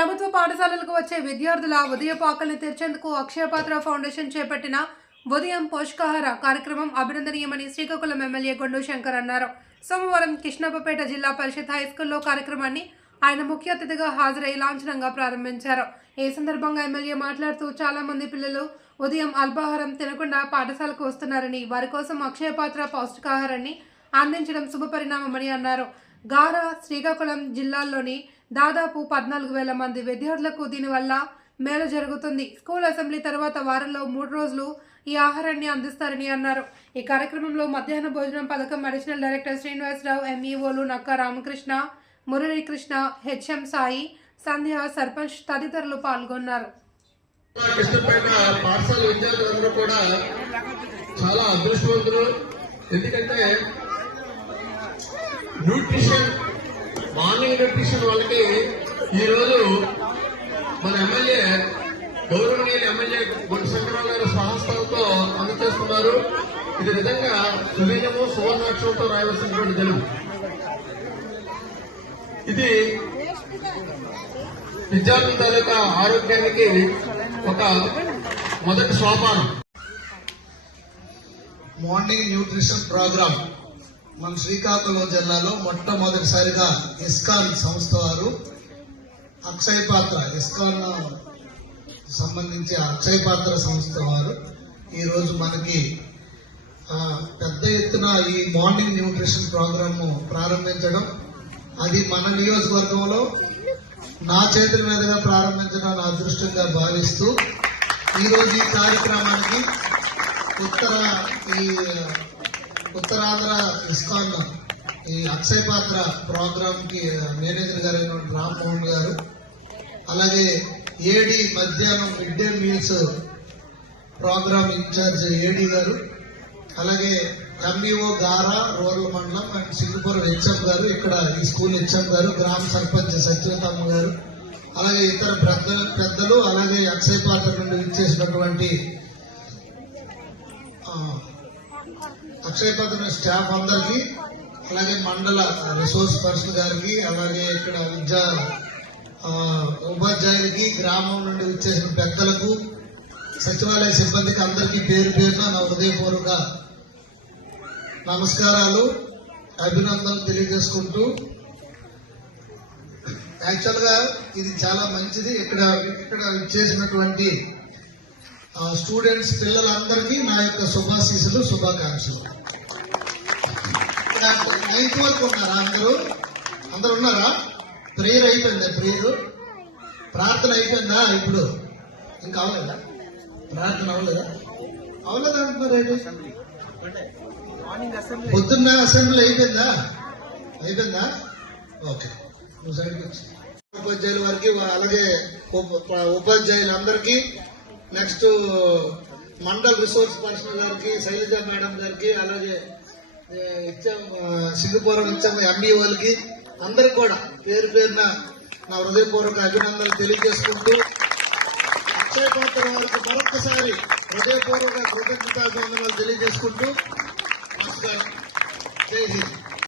ప్రభుత్వ పాఠశాలలకు వచ్చే విద్యార్థుల ఉదయపు ఆకలిని తీర్చేందుకు అక్షయపాత్ర ఫౌండేషన్ చేపట్టిన ఉదయం పోషకాహార కార్యక్రమం అభినందనీయమని శ్రీకాకుళం ఎమ్మెల్యే గొండు శంకర్ అన్నారు. సోమవారం కృష్ణప్పపేట జిల్లా పరిషత్ హైస్కూల్లో కార్యక్రమాన్ని ఆయన ముఖ్య అతిథిగా హాజరై లాంఛనంగా ప్రారంభించారు. ఈ సందర్భంగా ఎమ్మెల్యే మాట్లాడుతూ చాలా మంది పిల్లలు ఉదయం అల్పాహారం తినకుండా పాఠశాలకు వస్తున్నారని వారి కోసం అక్షయపాత్ర పౌష్టికాహారాన్ని అందించడం శుభపరిణామమని అన్నారు. గారా శ్రీకాకుళం జిల్లాల్లోని దాదాపు పద్నాలుగు వేల మంది విద్యార్థులకు దీనివల్ల మేలు జరుగుతుంది. స్కూల్ అసెంబ్లీ తర్వాత వారంలో మూడు రోజులు ఈ ఆహారాన్ని అందిస్తారని అన్నారు. ఈ కార్యక్రమంలో మధ్యాహ్న భోజనం పథకం అడిషనల్ డైరెక్టర్ శ్రీనివాసరావు ఎంఈఓలు నక్క రామకృష్ణ మురళీకృష్ణ హెచ్ఎం సాయి సంధ్య సర్పంచ్ తదితరులు పాల్గొన్నారు. కూడా చాలా అదృష్టవంతులు. ఎందుకంటే న్యూట్రిషన్ మార్నింగ్ న్యూట్రిషన్ వాళ్ళకి ఈ రోజు మన ఎమ్మెల్యే గౌరవనీయులు ఎమ్మెల్యే గుడి శంకరరావు గారి సాహసాలతో అందజేస్తున్నారు. ఇది నిజంగా సులీనము సువర్ణాక్షరంతో రాయవలసినటువంటి తెలుగు ఇది విద్యార్థుల తాలూకా ఆరోగ్యానికి ఒక మొదటి సోపానం. Morning nutrition programme. మన శ్రీకాకుళం జిల్లాలో మొట్టమొదటిసారిగా ఇస్కాన్ సంస్థ వారు అక్షయ పాత్ర ఇస్కాన్ సంబంధించి అక్షయ పాత్ర సంస్థ వారు. ఈరోజు మనకి పెద్ద ఎత్తున ఈ మార్నింగ్ న్యూట్రిషన్ ప్రోగ్రామ్ ప్రారంభించడం. అది మన నియోజకవర్గంలో నా చేతుల మీదుగా ప్రారంభించడం నా అదృష్టంగా భావిస్తూ ఈరోజు ఈ కార్యక్రమానికి ఉత్తర ఈ ఉత్తరాంధ్ర ఇస్కాన్ ఈ అక్షయ పాత్ర ప్రోగ్రామ్కి మేనేజర్ గారు అయినటువంటి రామ్మోహన్ గారు అలాగే ఏడి మధ్యాహ్నం mid day meals programme incharge AD గారు అలాగే ఎంఈఓ గారా రూరల్ మండలం అండ్ సింగపూర్ హెచ్ఎం గారు ఇక్కడ ఈ స్కూల్ హెచ్ఎం గారు గ్రామ సర్పంచ్ సత్యతమ్మ గారు అలాగే ఇతర పెద్ద పెద్దలు అలాగే అక్షయ పాత్ర నుండి ఇచ్చేసినటువంటి ఆ, అక్షయ పథకం స్టాఫ్ అందరికి అలాగే మండల రిసోర్స్ పర్సన్ గారికి అలాగే ఇక్కడ విద్యా ఉపాధ్యాయులకి గ్రామం నుండి వచ్చేసిన పెద్దలకు సచివాలయ సిబ్బందికి అందరికీ పేరు పేరున నా హృదయపూర్వక నమస్కారాలు అభినందనలు తెలియజేసుకుంటూ. యాక్చువల్గా ఇది చాలా మంచిది. ఇక్కడ ఇక్కడ చేసినటువంటి స్టూడెంట్స్ పిల్లలందరికీ నా యొక్క శుభాశీసులు శుభాకాంక్షలు. నైన్త్ వరకు ఉన్నారా అందరూ? అందరు ఉన్నారా? ప్రేయర్ అయిపోయిందా? ప్రేయర్ ప్రార్థన అయిపోయిందా? ఇప్పుడు ఇంకా అవలేదా? ప్రార్థన అవలేదా? అవలేదా అంటున్నారు పొద్దున్న అసెంబ్లీ అయిపోయిందా? అయిపోయిందా? ఓకే. నువ్వు ఉపాధ్యాయుల వారికి అలాగే ఉపాధ్యాయులందరికీ నెక్స్ట్ మండల్ రిసోర్స్ పర్సన్ గారికి శైలజ మేడం గారికి అలాగే ఇచ్చాం ఆ, సింగపూరం ఇచ్చాం ఎంఈ వాళ్ళకి. అందరికి కూడా పేరు పేరున నా హృదయపూర్వక అభినందనలు తెలియజేసుకుంటూ అక్షయ పాత్ర వారికి మరొకసారి హృదయపూర్వక కృతజ్ఞతాభివందనాలు తెలియజేసుకుంటూ నమస్కారం. జై హింద్.